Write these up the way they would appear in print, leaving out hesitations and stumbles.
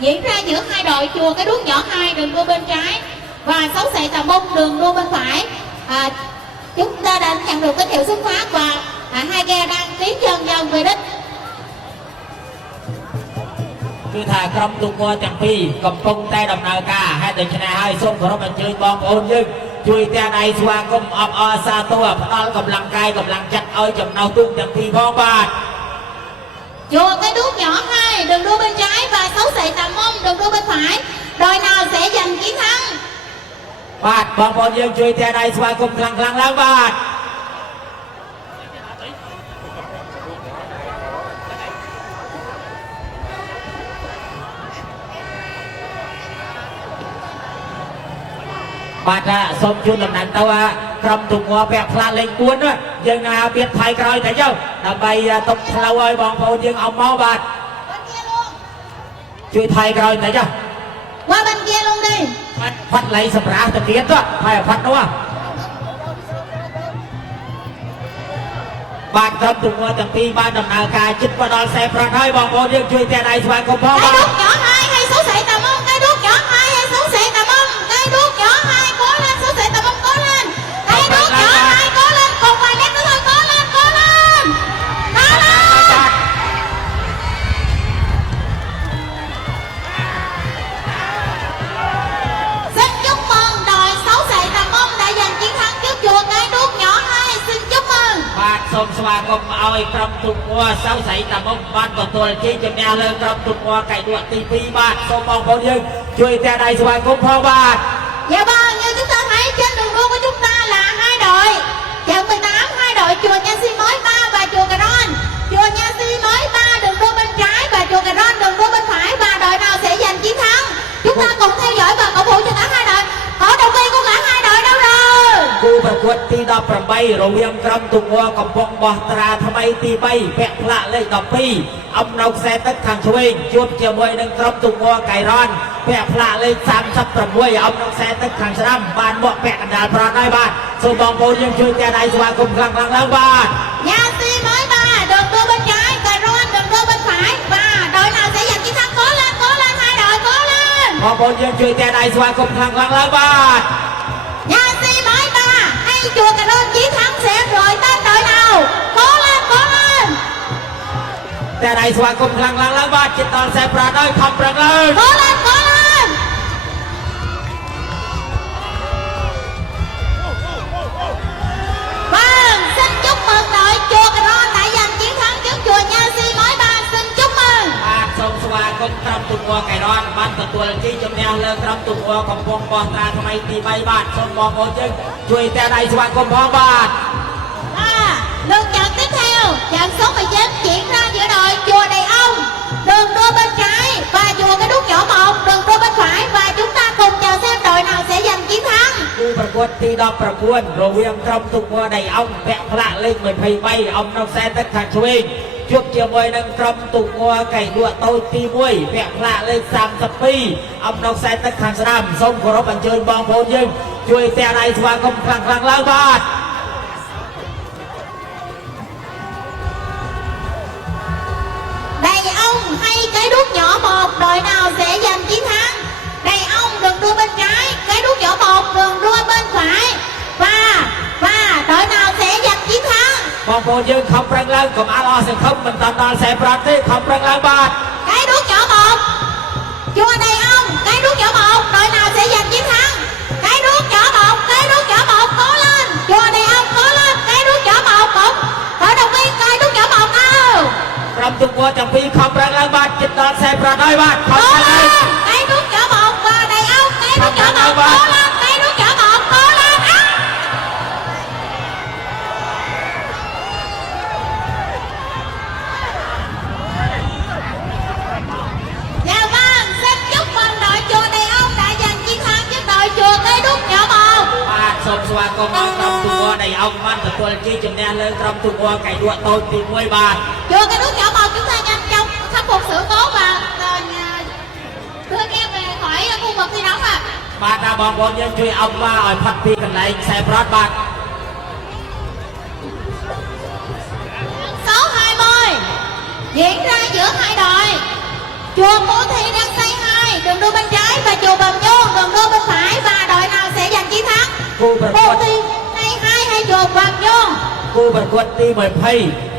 Diễn ra giữa hai đội chùa Cái Đuốc Nhỏ 2 đường đua bên trái và Sáu Sậy Tà Mông đường đua bên phải. Chúng ta đã nhận được tín hiệu xuất phát và hai ghe đang tiến dần dần về đích. គឺថាក្រុមទូកទាំងពីរកំពុងតែដំណើរការហើយដូច្នេះហើយសូមគោរពអញ្ជើញបងប្អូនយើងជួយទាំងដៃស្វាគមន៍អបអរសាទរផ្ដល់កម្លាំងកាយកម្លាំងចិត្តឲ្យចំណោះទូកទាំងពីរផងបាទ Chùa Cái Đuốc Nhỏ 2 đường đua bên trái và Sáu Sậy Tà Mông đường đua bên phải. Đội nào sẽ giành chiến thắng? បាទបងប្អូនយើងជួយទាំងដៃស្វាគមន៍ខ្លាំងៗឡើងបាទ បាទសូមជូនដំណឹងទៅក្រុមទូកពាក់ផ្លាលេខ4នោះយើងបៀតថៃក្រោយតែយកដើម្បីទុកផ្លូវឲ្យបងប្អូនយើងអមមកបាទជួយថៃក្រោយតែយក Qua bên kia luôn đi. ផាត់លៃសម្រាប់ទៅទៀតទៅហើយផាត់នោះបាទក្រុមទូកទាំងពីរបានដំណើរការជិតមកដល់ខ្សែប្រត់ហើយបងប្អូនយើងជួយតែដៃស្វាគមន៍ផង Cái Đuốc Nhỏ 2 hay Sáu Sậy Tà Mông? Cái Đuốc Nhỏ 2 hay Sáu Sậy Tà Mông? Cái Đuốc Nhỏ 2 cố lên, Sáu Sậy Tà Mông cố lên. Cái Đuốc Nhỏ 2 cố lên, còn vài mét nữa thôi, cố lên, cố lên. Cố lên. Xin chúc mừng đội Sáu Sậy Tà Mông đã giành chiến thắng trước chùa Cái Đuốc Nhỏ 2. Xin chúc mừng. បាទសូមស្វាគមន៍ឲ្យក្រុមទូកសៅសៃតាមុខបានទទួលជ័យជំនះលើក្រុមទូកកៃដួកទី2បាទសូមបងប្អូនយើងជួយទាំងដៃស្វាគមន៍ផងបាទ Dạ vâng, như chúng ta thấy trên đường đua của chúng ta là hai đội chặng 18, hai đội chùa Nha Si mới 3 và chùa Cà Rôn. Chùa Nha Si mới 3 đường đua bên trái và chùa Cà Rôn đường đua bên phải, và đội nào sẽ giành chiến thắng? Chúng ta cùng theo dõi và cổ vũ cho cả hai đội. Cổ động viên của cả hai đội đâu rồi? គូប្រកួតទី18រវាងក្រុមទូកកំពង់បោះត្រាថ្មីទី3ពាក់ផ្លាកលេខ12អំនៅខ្សែទឹកខាងឆ្វេងជួបជាមួយនឹងក្រុមទូកកៃរ៉ាន់ពាក់ផ្លាកលេខ36អំនៅខ្សែទឹកខាងស្ដាំបានមកពាក់កណ្ដាលប្រត់ហើយបាទសូមបងប្អូនយើងជួយទាំងដៃស្វាគមន៍ខ្លាំងៗឡើងបាទ Nha Si mới 3 đường đua bên trái, Cà Rôn đường đua bên phải, và đội nào sẽ giành chiến thắng? Cố lên hai đội, cố lên. បងប្អូនយើងជួយទាំងដៃស្វាគមន៍ខ្លាំងៗឡើងបាទ Nha Si mới 3 hay chùa Cà Rôn chiến thắng sẽ gọi tên đội nào? Cố lên, cố lên. តែដៃស្វាគមន៍ខ្លាំងៗឡើងបាទចិត្តដល់ខ្សែប្រត់ហើយខំប្រឹងឡើង Cố lên, cố lên. Vâng, xin chúc mừng đội chùa Cà Rôn đã giành chiến thắng trước chùa Nha Si mới 3. Xin chúc mừng. បាទសូមស្វាគមន៍ក្រុមទូកកៃរ៉ាន់បានទទួលជ័យជំនះលើក្រុមទូកកំពង់បោះត្រាថ្មីទី3បាទសូមបងប្អូនយើងជួយទាំងដៃស្វាគមន៍ផងបាទ Lượt trận tiếp theo, trận số 19 diễn ra giữa đội chùa Đầy Ông đường đua bên trái và chùa Cái Đuốc Nhỏ 1 đường đua bên phải, và chúng ta cùng chờ xem đội nào sẽ giành chiến thắng. គូប្រកួតទី19រវាងក្រុមទូកដៃអង្គពាក់ផ្លាកលេខ23អំនៅខ្សែទឹកខាងឆ្វេងជួបជាមួយនឹងក្រុមទូកកៃដួកតូចទី1ពាក់ផ្លាកលេខ32អំនៅខ្សែទឹកខាងស្ដាំសូមគោរពអញ្ជើញបងប្អូនយើងជួយទាំងដៃស្វាគមន៍ខ្លាំងៗឡើងបាទ Đầy Ông hay Cái Đuốc Nhỏ 1, đội nào sẽ giành chiến thắng? Đầy Ông đường đua bên trái, Cái Đuốc Nhỏ 1 đường đua bên phải, và đội nào sẽ giành chiến thắng? បងប្អូនយើងខំប្រឹងឡើងកុំអល់អស់សង្ឃឹមមិនតាន់ដល់ខ្សែប្រត់ទេខំប្រឹងឡើងបាទ Cái Đuốc Nhỏ 1 chùa Đầy Ông, Cái Đuốc Nhỏ 1 đội nào sẽ giành chiến thắng? Cái Đuốc Nhỏ 1, Cái Đuốc Nhỏ 1 cố lên, chùa Đầy Ông cố lên, Cái Đuốc Nhỏ 1 1 cổ động viên Cái Đuốc Nhỏ 1 đâu? ក្រុមទូកទាំងពីរខំប្រឹងឡើងបាទចិត្តដល់ខ្សែប្រត់ហើយបាទខំ Cố ប្រឹងឡើង lên, Cái Đuốc Nhỏ 1 và Đầy Ông, Cái Đuốc Nhỏ 1 cố lên, Cái Đuốc Nhỏ 1 cố lên. Dạ vâng, xin chúc mừng đội chùa Đầy Ông đã giành chiến thắng trước đội chùa Cái Đuốc Nhỏ 1. បាទសូមស្វាគមន៍ក្រុមទូកដៃអង្គបានទទួលជ័យជំនះលើក្រុមទូកកៃដួកតូចទី1បាទ Chùa Cái Đuốc Nhỏ 1 chúng ta nhanh chóng khắc phục sự cố và đưa em về khỏi khu vực thi đấu ạ. បាទដល់បងប្អូនយើងជួយអង្គមកឲ្យផាត់ពីកន្លែងខ្សែប្រត់បាទ Số 20 diễn ra giữa hai đội chùa Phú Thị đang xây 2 กูประก Cô วด thi hai hai chuột bạc vô กูประกวดตีเหมือนไพ่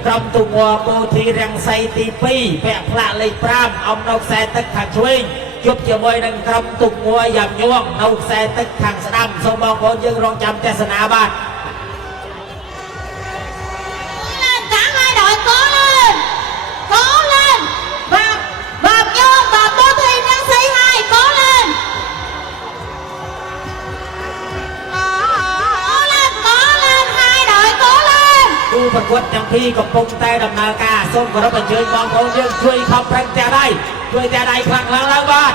กรมตุงัวโปทีแรงไซตีปีแปะพละเลยปรามเอานกแสตึกขังช่วยจุบเจียวมวยดังกรมตุงัวยำย่วงนกแสตึกขังสนามสมองคนยังรองจำเจษนาบ้าน lên cả hai đội cố lên và bạc vô và cô thi đang xây hai cố lên hai đội cố lên กูประกวดจังพี่กับปงแต่ดำนากาส้มกระเป็นเชิญมองคนยังช่วยคำแรงแต่ได้ช่วยแต่ได้ครั้งแล้วบ้าน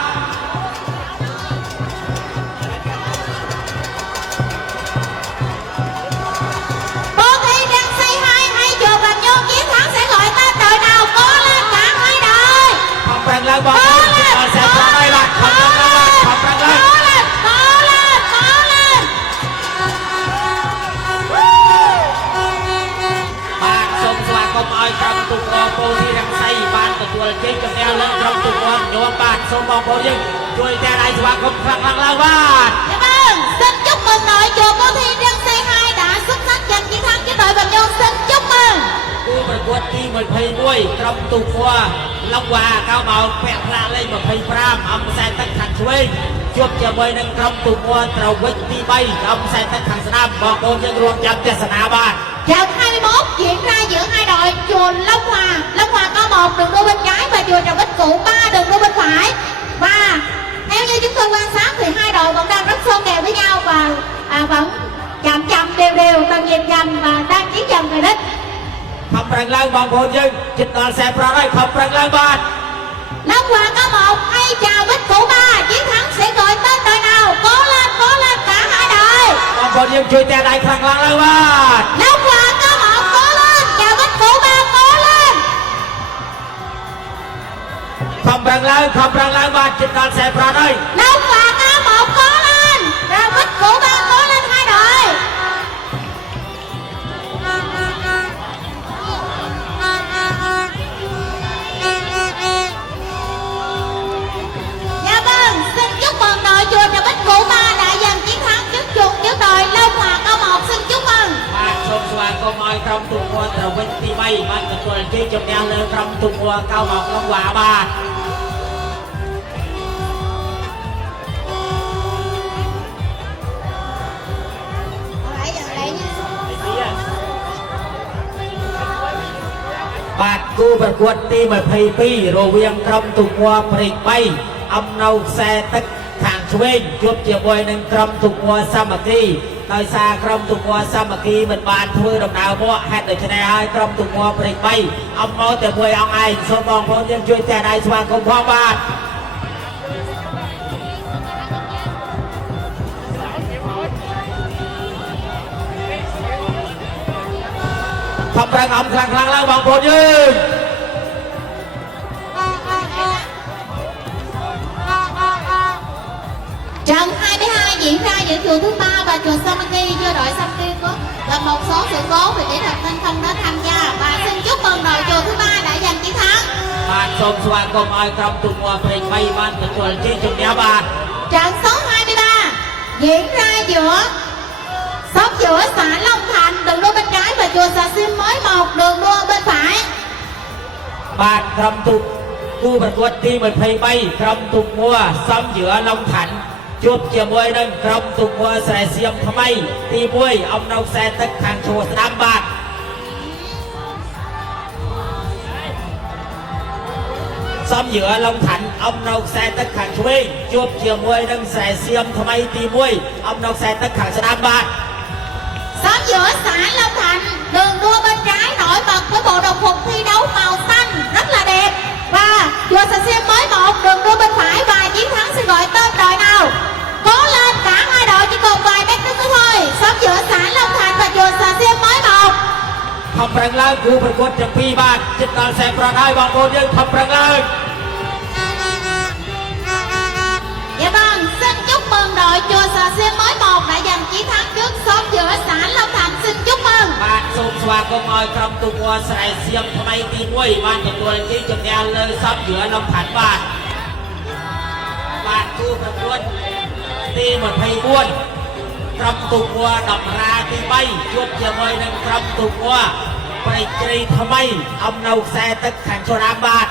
cô thi đang xây hai chuột bạc vô chiến thắng sẽ gọi tên đội nào cố lên cả hai đội คำแรงแล้วบ้านเสียพระได้บ้านคำแรงแล้วบ้านคำแรงแล้ว cố lên บ้านทรงสว่างก็มอยกรมตุงัวโปทีแรงไซบ้านกับตัวเจ๊งกับแนวเล่นกรมตุงัวโยมบ้านสมองคนยังช่วยแต่ได้สว่างก็ครั้งแล้วบ้าน dạ vâng xin chúc mừng đội chuột cô thi đang xây hai đã xuất sắc giành chiến thắng cho đội bạc vô xin chúc mừng กูประกวดที่เหมือนไพ่ด้วยกรมตุงัวลำวาก้าวเมาแปะพระเลยเหมือนไพ่พรามอำแสนตักขังช่วยจุบเจียวมวยดังกรมตุงัวตระเวทตีใบอำแสนตักขังสนามบอกคนยังรวมจำเจษนาบ้าน Trận 21 diễn ra giữa hai đội chùa Long Hòa có một đường đua bên trái và chùa Trà Bích Cụ 3 đường đua bên phải. Và theo như chúng tôi quan sát thì hai đội vẫn đang rất xôn kèo với nhau và vẫn chậm đều từng nhịp nhầm và đang tiến dần về đích. คำแรงแรงบางคนยังจิตตาแสบพระได้คำแรงแรงบ้าน Long Hòa có một hay Trà Bích Cụ 3 chiến thắng sẽ gọi tên đội nào cố lên cả hai đội. บางคนยังช่วยแต่ได้ครั้งแล้วบ้าน Long Hòa có một cố lên Trà Bích Cụ 3 cố lên. คำแรงแรงบ้านจิตตาแสบพระได้ Long Hòa có một cố lên Trà Bích Cụ 3 cố lên hai đội. Dạ vâng, xin chúc mừng đội chùa Trà Bích Cụ 3 đã giành chiến thắng trước đội Long Hòa có một xin chúc mừng. บ้านชมสว่างก็มอยกรมตุงัวตระเวทตีใบบ้านกับตัวเจ๊งกับแนวเลยกรมตุงัวก้าวเมาลำวาบ้าน บาดกูประกวดตีมาเพย์ปีโรเวียงกรมตุงัวปริกใบอำนาแสตึกทางช่วยจวบเจียวบอยหนึ่งกรมตุงัวสามัคคีโดยซากรมตุงัวสามัคคีมันบานช่วยดำนาวเพราะแฮดโดยชนะให้กรมตุงัวปริกใบอำนาแต่บอยเอาไงสมองคนยังช่วยแต่ได้สว่างของพ่อบาดทำประงมครั้งแล้วบางคนยืน Trận 22 diễn ra giữa chùa thứ 3 và chùa Samaki do đội Samaki có gặp một số sự cố về kỹ thuật nên không đã tham gia và xin chúc mừng đội chùa thứ 3 đã giành chiến thắng. บ้านชมสว่างก็มอยกรมตุงัวปริกใบบ้านกับตัวเจ๊งกับแนวบ้าน Trận số 23 diễn ra giữa xã Long Thành đường đua bên trái và chùa Xà Sim mới 1 đường đua bên phải. บ้านกรมตุกูประกวดตีเหมือนเพย์ใบกรมตุงัวซ้ำเหยื่อลงถันจุบเจียวมวยนั่งกรมตุงัวใส่เสียมทำไมตีมวยเอานกแสตึกทางโชว์สนามบ้านซ้ำเหยื่อลงถันเอานกแสตึกทางช่วยจุบเจียวมวยนั่งใส่เสียมทำไมตีมวยเอานกแสตึกทางสนามบ้าน Xóm giữa xã Long Thành đường đua bên trái nổi bật với bộ đồng phục thi đấu màu xanh rất là đẹp và chùa Xà Sim mới 1 đường đua bên phải và chiến thắng sẽ gọi tên đội nào cố lên cả hai đội chỉ còn vài mét nữa thôi. Xóm giữa xã Long Thành và chùa Xà Sim mới 1. ทำแรงแรงกูประกวดจากพี่บ้านจิตตาแสบประได้บางคนยังทำแรงแรง Dạ vâng, xin chúc mừng đội chùa Xà Sim mới 1 đã giành chiến thắng trước xóm giữa xã Long Thành. Xin chúc mừng. บ้านส้มสว่างก็มอยกรมตุงัวใส่เสียมทำไมตีมวยบ้านกับตัวเจ๊งกับแนวเลยซ้ำเหยื่อลงถันบ้านบ้านกูประกวดตีเหมือนเพย์บ้วน ក្រុមទូកួរដំរាទី3ជួបជាមួយនឹងក្រុមទូកួរប្រៃជ្រីថ្មីអំនៅខ្សែទឹកខាងច្រាមបាទ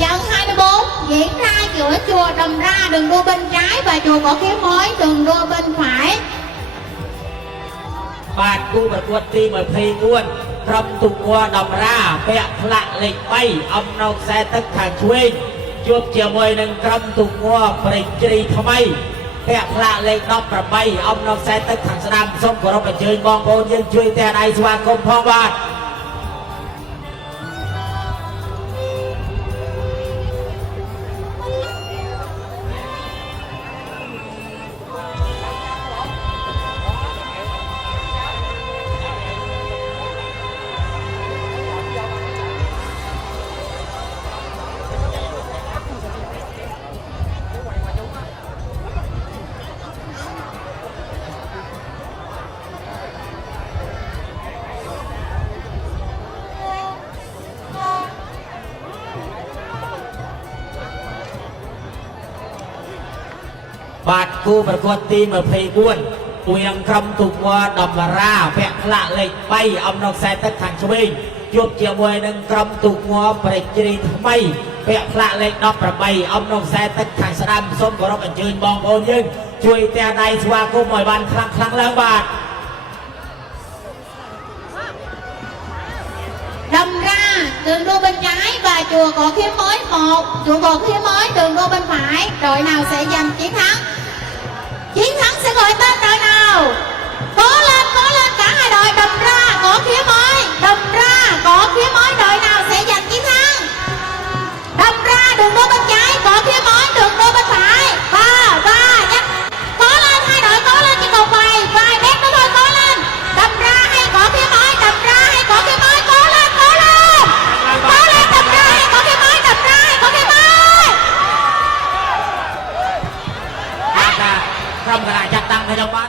Trận 24 diễn ra giữa chùa Đầm Ra đường đua bên trái và chùa Võ Khía Mối đường đua bên phải. បាទគូប្រកួតទី24ក្រុមទូកួរដំរាពាក់ផ្លាកលេខ3អំនៅខ្សែទឹកខាងឆ្វេងជួបជាមួយនឹងក្រុមទូកួរប្រៃជ្រីថ្មីពាក់ផ្លាកលេខ18អំនៅខ្សែទឹកខាងស្ដាំសូមគោរពអញ្ជើញបងប្អូនយើងជួយតែដៃស្វាគមន៍ផងបាទ បាទគូប្រកួតទី24ពៀងក្រុមទូកួរដំរាពាក់ផ្លាកលេខ3អំនៅខ្សែទឹកខាងឆ្វេងជួបជាមួយនឹងក្រុមទូកួរប្រៃជ្រីថ្មីពាក់ផ្លាកលេខ18អំនៅខ្សែទឹកខាងស្ដាំសូមគោរពអញ្ជើញបងប្អូនយើងជួយតែដៃស្វាគមន៍ឲ្យបានខ្លាំងឡើងបាទ Đầm Ra đường đua bên trái và chùa Võ Khía Mối 1 chùa Võ Khía Mối đường đua bên phải. Đội nào sẽ giành chiến thắng? Chiến thắng sẽ gọi tên đội nào? Cố lên cả hai đội. Đầm Ra Võ Khía Mối, Đầm Ra Võ Khía Mối, đội nào sẽ giành chiến thắng? Đầm Ra đường đua bên trái, Võ Khía Mối đường đua bên phải. Ba nhắc. Cố lên hai đội, cố lên, chỉ còn vài mét nữa thôi. Cố lên. Đầm Ra hay Võ Khía Mối, Đầm Ra hay Võ Khía Mối. Cố lên Đầm Ra hay Võ Khía Mối, Đầm Ra hay Võ Khía Mối. ក្រុមគណៈចាត់តាំងនៅក្នុងបាទ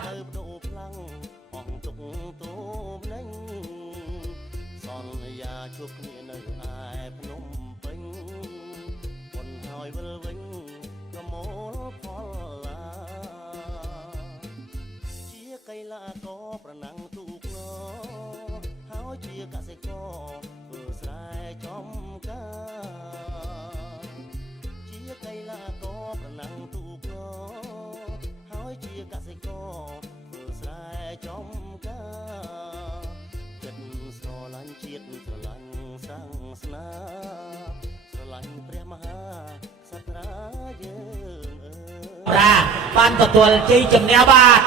បានទទួលជ័យជំនះបាទ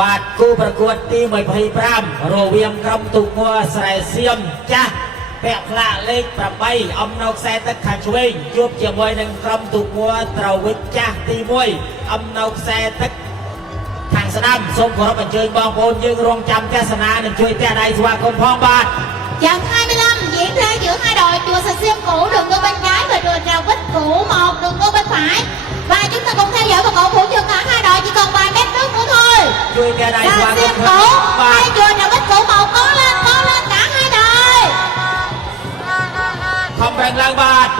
បាទគូប្រកួតទី25រវាងក្រុមទូកួរស្រែសៀមចាស់ពាក់ផ្លាកលេខ8អំនៅខ្សែទឹកខាងឆ្វេងជួបជាមួយនឹងក្រុមទូកួរត្រវិចចាស់ទី1អំនៅខ្សែទឹកខាងស្ដាំសូមគោរពអញ្ជើញបងប្អូនយើងរងចាំទស្សនានិងជួយទះដៃស្វាគមន៍ផងបាទ Trận 25 diễn ra giữa hai đội chùa Sà Xiêm cũ đường đua bên trái và chùa Trà Vích cũ 1 đường đua bên phải. Và chúng ta cùng theo dõi và cổ vũ cho cả hai đội, chỉ còn vài mét nước nữa thôi. Sà Xiêm cũ hay chùa Trà Vích cũ 1, cố lên cả hai đội. Không rèn lang bạt.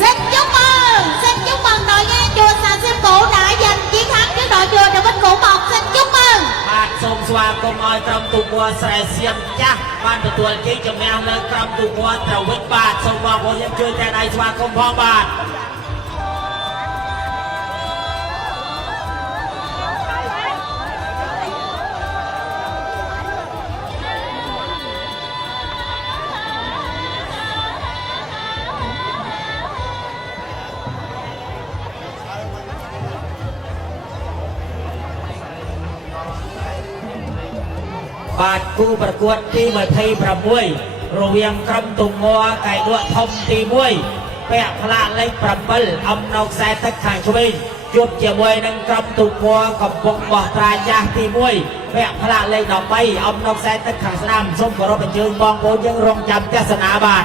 Xin chúc mừng đội nghe chùa Sà Xiêm cũ đã giành chiến thắng trước đội chùa Trà Vích cũ 1. Xin chúc mừng. បាទសូមស្វាគមន៍ឲ្យក្រុមទូកួរស្រែសៀមចាស់បានទទួលជ័យជំនះលើក្រុមទូកួរត្រវិចបាទសូមបងប្អូនយើងជួយតែដៃស្វាគមន៍ផងបាទ បាទគូប្រកួតទី26រវាងក្រុមទូង័រកែដួកធំទី1ពាក់ផ្លាកលេខ7អំនៅខ្សែទឹកខាងឆ្វេង chuột chia môi nâng cầm tụ mua cầm bông bỏ tra cha tì môi vẹn phá lạ lên đọc bay ông nông xe tất khẳng nam xông của nó bên chương bong bố dân rong chăm cha sân á bạc.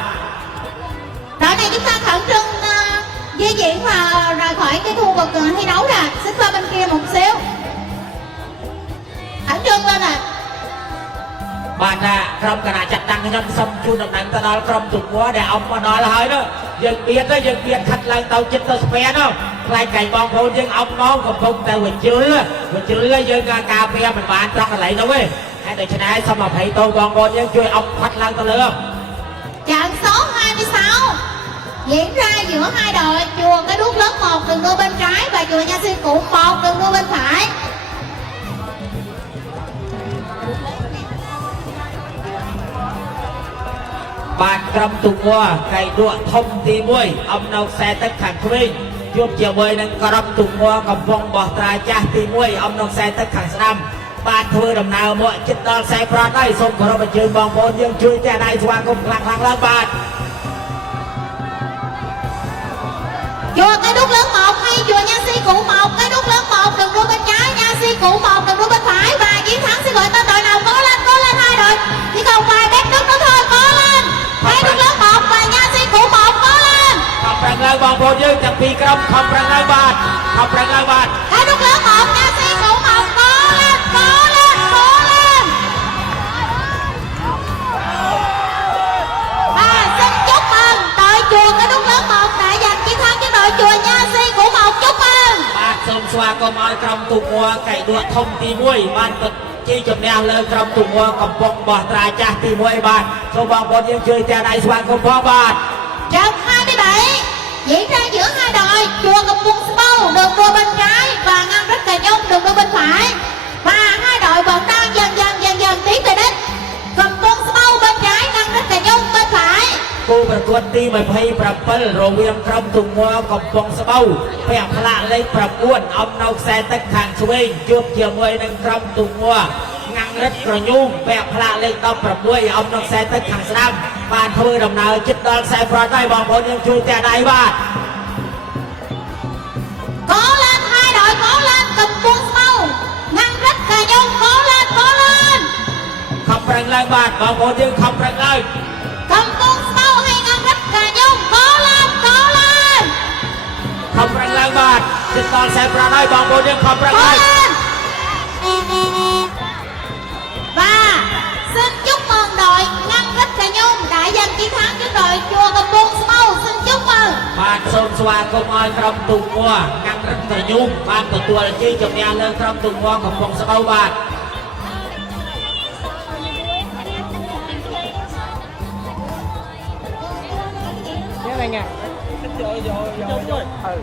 Đội này chúng ta khẩn trương di chuyển và rời khỏi cái khu vực thi đấu nè, xích qua bên kia một xíu. Khẩn trương lên nè. Bạn trong cả chặt tăng cái nhân xâm chu nằm nặng ta nói trong tục quá để ông mà nói là hơi đó dân biệt khách lang tàu chết tàu spé đó lại cảnh bong bố dân ông nó còn không tại huyện chứa dân cà phê mình bán cho cái lấy đâu ấy hai đời chân ai xong mà thấy tôi bong bố dân chơi ông khách lang tàu lừa. Trận số 26 diễn ra giữa hai đội chùa Cái Đuốc lớn 1 đường đua bên trái và chùa Nha Sư Cụ 1 đường đua bên phải. Bạn cầm tụ mua cây đua thông tì môi ông nông xe tất khẳng khuyên chuột chiều môi nâng cầm tụ mua cầm vong bỏ tra cha tì môi ông nông xe tất khẳng nam bạn thưa đầm nào mọi chết đo xe pro đây xong của nó bên trường bong bồn nhưng chui cha này qua cùng lặng lên bạn. Chùa Cái Đuốc lớn 1 hay chùa Nha Si Cụ 1, Cái Đuốc lớn 1 đường đua bên trái, Nha Si Cụ 1 đường đua bên phải và chiến thắng sẽ gọi tên đội nào cố lên hai đội. Chỉ còn vài mét nước nữa thôi, cố lên. Cái Đuốc lớn 1 và Nha Si Cụ 1 cố lên. Không răng lên bong bồn nhưng chẳng phi cầm không răng lên bạn. Cái Đuốc lớn 1 Nha Si Cụ 1 cố lên. Và xin chúc mừng đội chùa Cái Đuốc lớn 1 đã giành chiến thắng với đội chùa Nha Si Cụ 1. Chúc mừng. Bạn xông xoa có mọi cầm tụ mua cây đua thông tì môi bạn vật chi chụp neo lên cầm tụ mua cầm vong bỏ tra cha tì môi bạn xong bong bồn nhưng chơi cha này xoan không có bạn. Trận 27 diễn ra giữa hai đội chùa Cầm Buông Sâu đường đua bên trái và Ngăn Rích Cà Nhung đường đua bên phải và hai đội vẫn đang dần tiến về đích. Cầm Buông Sâu bên trái, Ngăn Rích Cà Nhung bên phải. គូប្រកួតទី27រវាងក្រុមទុំងកំពង់ស្បូវពាក់ផ្លាកលេខ9អំនៅខ្សែទឹកខាងឆ្វេងជួបជាមួយនឹងក្រុមទុំងងាំងរិទ្ធក្រញូងពាក់ផ្លាកលេខ16អំនៅខ្សែទឹកខាងស្ដាំបានធ្វើដំណើរជិតដល់ខ្សែប្រត់ហើយបងប្អូនយើងជួយតែដៃបាទ Cố lên hai đội, cố lên. Cầm Buông Sâu, Ngăn Rích Cà Nhung, cố lên. ខំប្រឹងឡើងបាទបងប្អូនយើងខំប្រឹងឡើង Cầm Buông Sâu hay Ngăn Rích Cà Nhung, cố lên. ខំប្រឹងឡើងបាទជិតដល់ខ្សែប្រត់ហើយបងប្អូនយើងខំប្រឹង Cố ឡើង lên. Và xin chúc mừng đội Ngăn Rích Cà Nhung đã giành chiến thắng trước đội chùa Cầm Buông Sâu. Xin chúc mừng. បាទសូមស្វាគមន៍ឲ្យក្រុមទុំងងាំងរិទ្ធក្រញូងបានទទួលជ័យជំនះលើក្រុមទុំងកំពង់ស្បូវបាទ Anh à. Rồi. Ừ.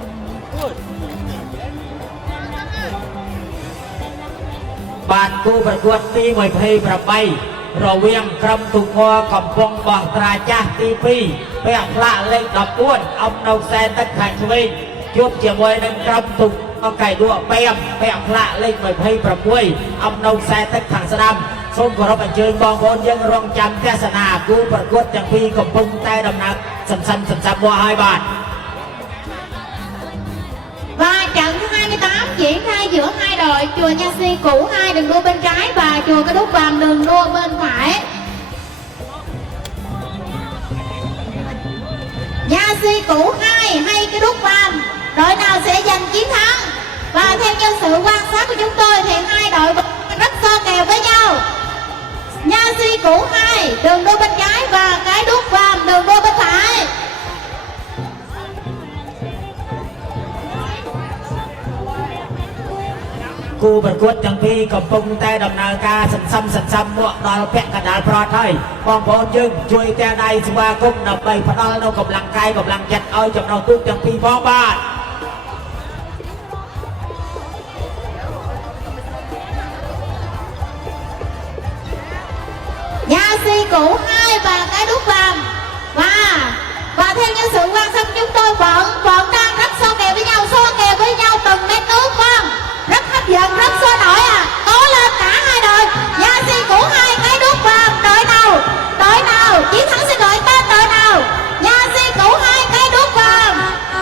បានគូប្រកួតទី28រវាងក្រុមទុំងកំពង់បោះត្រាចាស់ទី2ពាក់ផ្លាកលេខ14អំនៅខ្សែទឹកខាងឆ្វេងជួបជាមួយនឹងក្រុមទុំងកៃដួប៉ែមពាក់ផ្លាកលេខ26អំនៅខ្សែទឹកខាងស្ដាំសូមគោរពអញ្ជើញបងប្អូនយើងរងចាំទស្សនាគូប្រកួតទាំងពីរកំពុងតែដំណើរសន្សំមកហើយបាទ Và trận thứ 28 diễn ra giữa hai đội chùa Nha Si Cụ 2 đường đua bên trái và chùa Cái Đuốc Vàm đường đua bên phải. Nha Si Cụ 2 hay Cái Đuốc Vàm, đội nào sẽ giành chiến thắng? Và theo như sự quan sát của chúng tôi thì hai đội rất so kèo với nhau. Nha Si Cụ 2 đường đua bên trái và Cái Đuốc Vàm đường đua bên phải. គូប្រកួតទាំងពីរកំពុងតែដំណើរការសន្សំមកដល់ពាក់កណ្ដាលប្រត់ហើយបងប្អូនយើងជួយតែដៃស្វាគមន៍ដើម្បីផ្ដល់នូវកម្លាំងកាយកម្លាំងចិត្តឲ្យចំណុះទូកទាំងពីរផងបាទ Nha Si Cụ 2 và Cái Đuốc Vàm và theo như sự quan sát chúng tôi vẫn đang rất so kèo với nhau từng mét nước vâng rất hấp dẫn rất sôi nổi cố lên cả hai đội Nha Si Cụ 2 Cái Đuốc Vàm đội nào chiến thắng sẽ gọi tên đội nào Nha Si Cụ 2 Cái Đuốc Vàm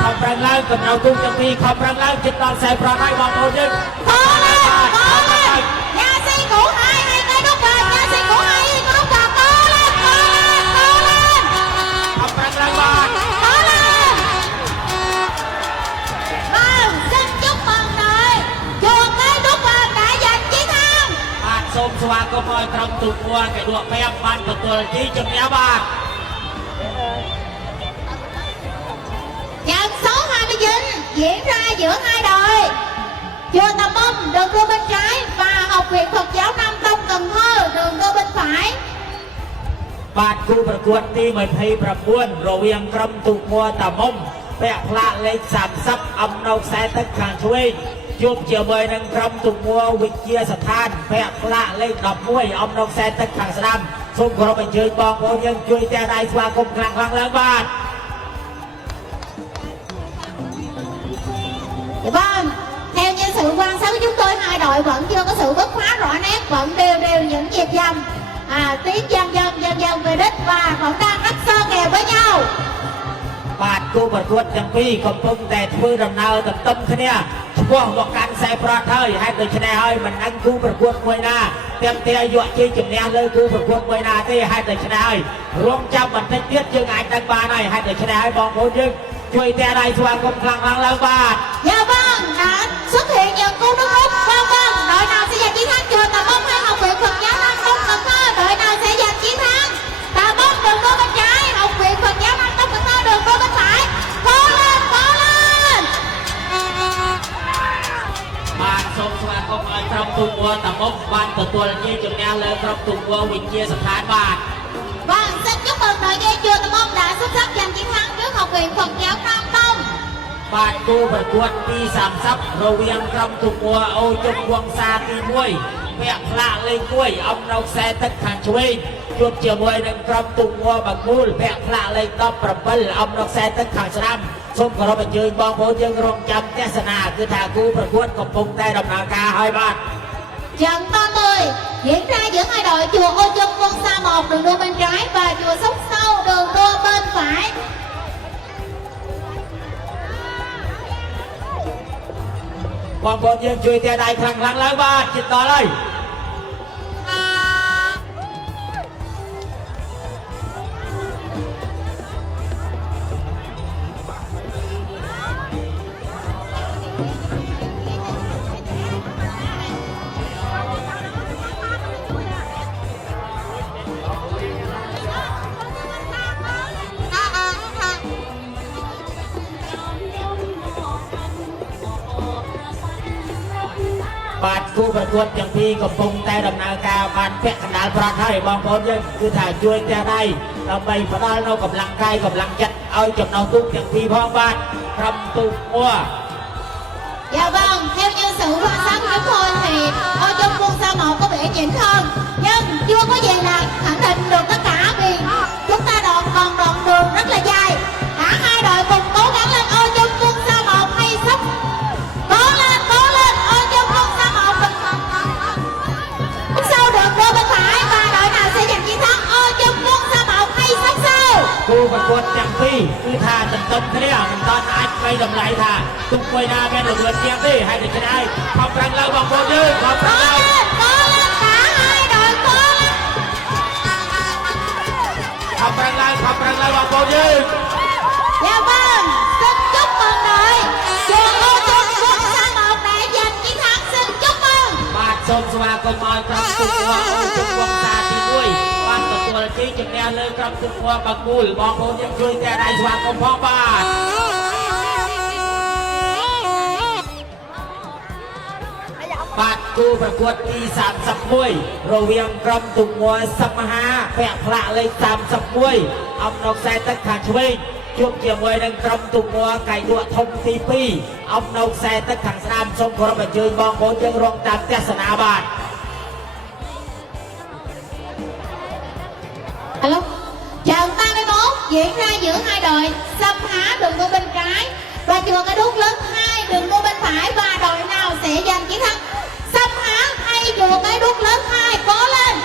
ខំប្រឹងឡើងកំណៅទូកទាំងពីរខ ขอบรังแล้วจิตตอนใส่ปลาได้บางคนยัง cố lên nhà si của hai cây đúc bền nhà si của hai cây đúc bền cố lên ขอบรังแล้วบ้าน cố lên vâng xin chúc mừng đội chùa cây đúc bền đã giành chiến thắng บ้านส้มสว่างก็คอยตรำตุกวัวไก่ดวงพยาบาลกับตัวจี้จำเนี้ยบ้าน trận số 29 diễn ra giữa hai đội chùa Tà Mông đường đua bên trái và học viện Phật giáo Nam Tông Cần Thơ đường đua bên phải បាទគូប្រកួតទី29រវាងក្រុមទូកមួតាមុំពាក់ផ្លាកលេខ30អំណោខ្សែទឹកខាងឆ្វេងជួបជាមួយនឹងក្រុមទូកមួវិទ្យាស្ថានពាក់ផ្លាកលេខ11អំណោខ្សែទឹកខាងស្ដាំសូមគោរពអញ្ជើញបងប្អូនយើងជួយតែដៃស្វាគមន៍ខ្លាំងៗឡើងបាទ vâng theo như sự quan sát của chúng tôi hai đội vẫn chưa có sự bứt phá rõ nét vẫn đều những nhịp dầm tiến dần về đích và vẫn đang rất sơ kèo với nhau បាទគូប្រកួតទាំងពីរកំពុងតែធ្វើដំណើរទៅទន្ទឹមគ្នាឆ្ពោះមកកាន់ខ្សែប្រត់ហើយហេតុដូច្នេះហើយមិនដឹងគូប្រកួតមួយណាទាំងតែយកជ័យជំនះលើគូប្រកួតមួយណាទេហេតុដូច្នេះហើយរងចាំបន្តិចទៀតយើងអាចដឹងបានហើយហេតុដូច្នេះហើយបងប្អូនយើងជួយតែដៃស្វាគមន៍ខ្លាំងៗឡើងបាទ dạ vâng đã xuất hiện những cú đúc rút vâng đội nào sẽ giành chiến thắng chùa Tà Mông hay học viện Phật giáo Nam Tông Cần Thơ đội nào sẽ giành chiến thắng Tà Mông đường đua bên trái học viện Phật giáo Nam Tông Cần Thơ đường đua bên phải cố lên បាទសូមស្វាគមន៍ឲ្យក្រុមទូកមួតាមុំបានទទួលជ័យជំនះលើក្រុមទូកមួវិទ្យាស្ថានបាទ vâng xin chúc mừng đội ghe chùa Tà Mông đã xuất sắc giành chiến thắng trước học viện Phật giáo Nam Tông បាទគូប្រកួតទី30រវាងក្រុមទូកមួអូជុំវង្សាទី1ពាក់ផ្លាកលេខ1អំណោខ្សែទឹកខាងឆ្វេងជួបជាមួយនឹងក្រុមទូកមួបាគូលពាក់ផ្លាកលេខ17អំណោខ្សែទឹកខាងស្ដាំសូមគោរពអញ្ជើញបងប្អូនយើងរងចាំទស្សនាគឺថាគូប្រកួតកំពុងតែដំណើរការហើយបាទ trận 30 diễn ra giữa hai đội chùa Ô Chân Quân Sa 1 đường đua bên trái và chùa Sóc Sâu đường đua bên phải បងប្អូនយើងជួយតែដៃខ្លាំងៗឡើងបាទជិតដល់ហើយ បាទគូប្រកួតទាំងពីរកំពុងតែដំណើរការបានពាក់កណ្ដាលប្រត់ហើយបងប្អូនយើងគឺថាជួយតែដៃដើម្បីផ្ដល់នូវកម្លាំងកាយកម្លាំងចិត្តឲ្យចំណោះទូកទាំងពីរផងបាទក្រុមទូកមួ dạ vâng theo như sự quan sát của chúng tôi thì Ô Chân Quân Sa 1 có vẻ nhỉnh hơn nhưng chưa có gì là khẳng định được tất cả vì chúng ta còn đoạn đường rất là dài cả hai đội cùng cố gắng lên Ô Chân Quân Sa 1 hay sốc cố lên Ô Chân Quân Sa 1 sau đường đua bên phải và đội nào sẽ giành chiến thắng Ô Chân Quân Sa 1 hay sốc sau គូប្រកួតទាំងពីរគឺថាទន្ទឹមគ្នាមិនតាន់អាចស្វែងតម្លៃថាទូកមួយណាមានរង្វាន់ជាងទេហើយដូច្នេះហើយខំប្រឹងឡើងបងប្អូនយើងខំប្រឹងឡើង cố lên cả hai đội cố lên ខំប្រឹងឡើងបងប្អូនយើង dạ vâng xin chúc mừng đội chùa Ô Chân Quân Sa 1 đã giành chiến thắng xin chúc mừng បាទសូមស្វាគមន៍ឲ្យក្រុមទូកមួអូជុំវង្សាទី1បានទទួលជ័យជំនះលើក្រុមទូកមួបាគូលបងប្អូនយើងជួយតែដៃស្វាគមន៍ផងបាទ បាទគូប្រកួតទី31រវាងក្រុមទូកមួសឹកមហាពាក់ផ្លាកលេខ31អំណោខ្សែទឹកខាងឆ្វេងជួបជាមួយនឹងក្រុមទូកមួកៃលក់ធំទី2អំណោខ្សែទឹកខាងស្ដាំសូមគោរពអញ្ជើញបងប្អូនយើងរងតាមទស្សនាបាទ alo trận 31 diễn ra giữa hai đội Sâm Há đường đua bên trái và chùa Cái Đúc lớn 2 đường đua bên phải và đội nào sẽ giành chiến thắng Sâm Há hay chùa Cái Đúc lớn 2 cố lên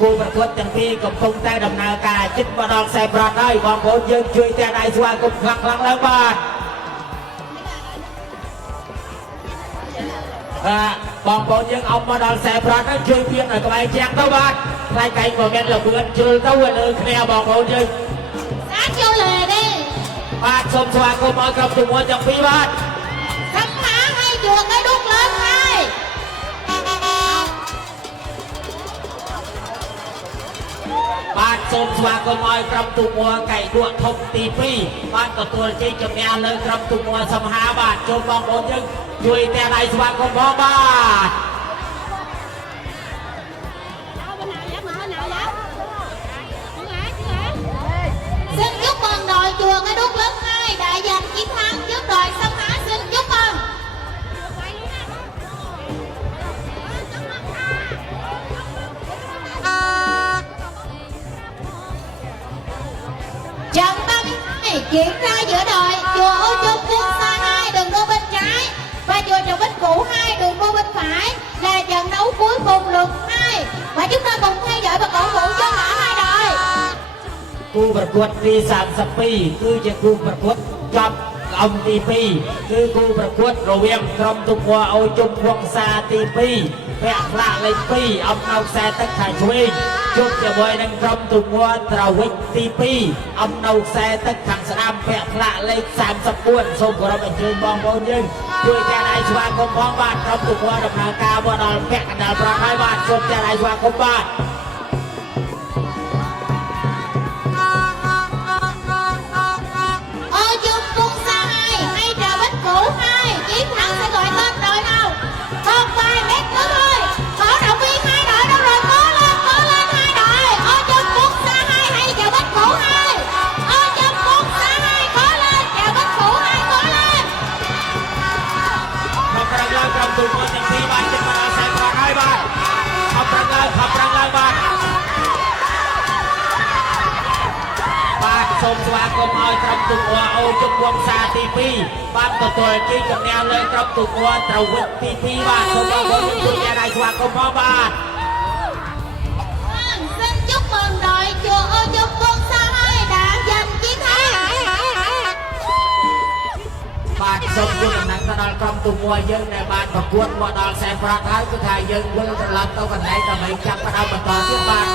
គូប្រកួតទាំងពីរកំពុងតែដំណើរការជិតមកដល់ខ្សែប្រត់ហើយបងប្អូនយើងជួយតែដៃស្វាគមន៍ខ្លាំងៗឡើងបាទ บองบอลยังเอามาดอนแสบร้อนนั่นช่วยเพียงหน่อยกับไอ้แจ้งเต้าบ้านใครไกลกว่าแม่เราเพื่อนช่วยเต้าเดินคะแนนบองบอลยัง sát vô lề đi บ้านสมสว่างก็มากับตัวจังปีบ้าน sắm má hay chùa cái đúc lớn hai บ้านสมสว่างก็มากับตัวไก่ดวงทงตีปีบ้านกับตัวจีจังแนวเลยกับตัวสมหาบ้านจมบองบอลยังช่วยแต่ไหนสว่างก็มองบ้าน xin chúc mừng đội chùa cái đúc lớn hai đã giành chiến thắng trước đội sông Há xin chúc mừng trận 32 diễn ra giữa đội chùa Ô Trung Quân Sa 2 đường đua bên trái và chùa Trần Bích Cũ 2 đường đua bên phải là trận đấu cuối cùng lượt 2 và chúng ta cùng theo dõi và cổ vũ cho cả hai đội គូប្រកួតទី32គឺជាគូប្រកួតចប់អំទី2គឺគូប្រកួតរវាងក្រុមទុកវ៉ាអូជុំវង្សាទី2ពាក់ផ្លាកលេខ2អំណោខ្សែទឹកខាងឆ្វេងជួបជាមួយនឹងក្រុមទុកវ៉ាត្រវិចទី2អំណោខ្សែទឹកខាងស្ដាំពាក់ផ្លាកលេខ34សូមគោរពអញ្ជើញបងប្អូនយើងជួយតែដៃស្វាគមន៍ផងបាទក្រុមទុកវ៉ាដំណើរការមកដល់ពាក់កណ្ដាលប្រហើយបាទសូមតែដៃស្វាគមន៍បាទ Ô Trung Quân Sa 2 hay Trà Bích Cũ 2 chiến thắng sẽ gọi tên đội nào còn vài mét nữa thôi có động viên hai đội đâu rồi cố lên hai đội Ô Trung Quân Sa 2 hay Trà Bích Cũ 2 Ô Trung Quân Sa 2 cố lên Trà Bích Cũ 2 cố lên ขอบพระเจ้าครับทุกคนอย่างที่บ้านจะมาแสดงความให้บ้านขอบพระเจ้าบ้านบ้านสมสว่างก็มาครับตุกวัวเอาจุกวงซาตีปีบ้านตัวจีกับแนวเลยครับตุกวัวตระวิตีปีบ้านสมสว่างก็จุกแนวได้สว่างก็มาบ้าน xin chúc mừng đội chùa Ô Trung Quân Sa 2 đã giành chiến thắng บ้านสมยุทธ์นังตะนอนครับตุกวัวยังในบ้านประกวดวัวดอนแสนพระท้ายก็ทายยังเวลาตลอดตัวกันไหนก็ไม่จับกระดาษต่อที่บ้าน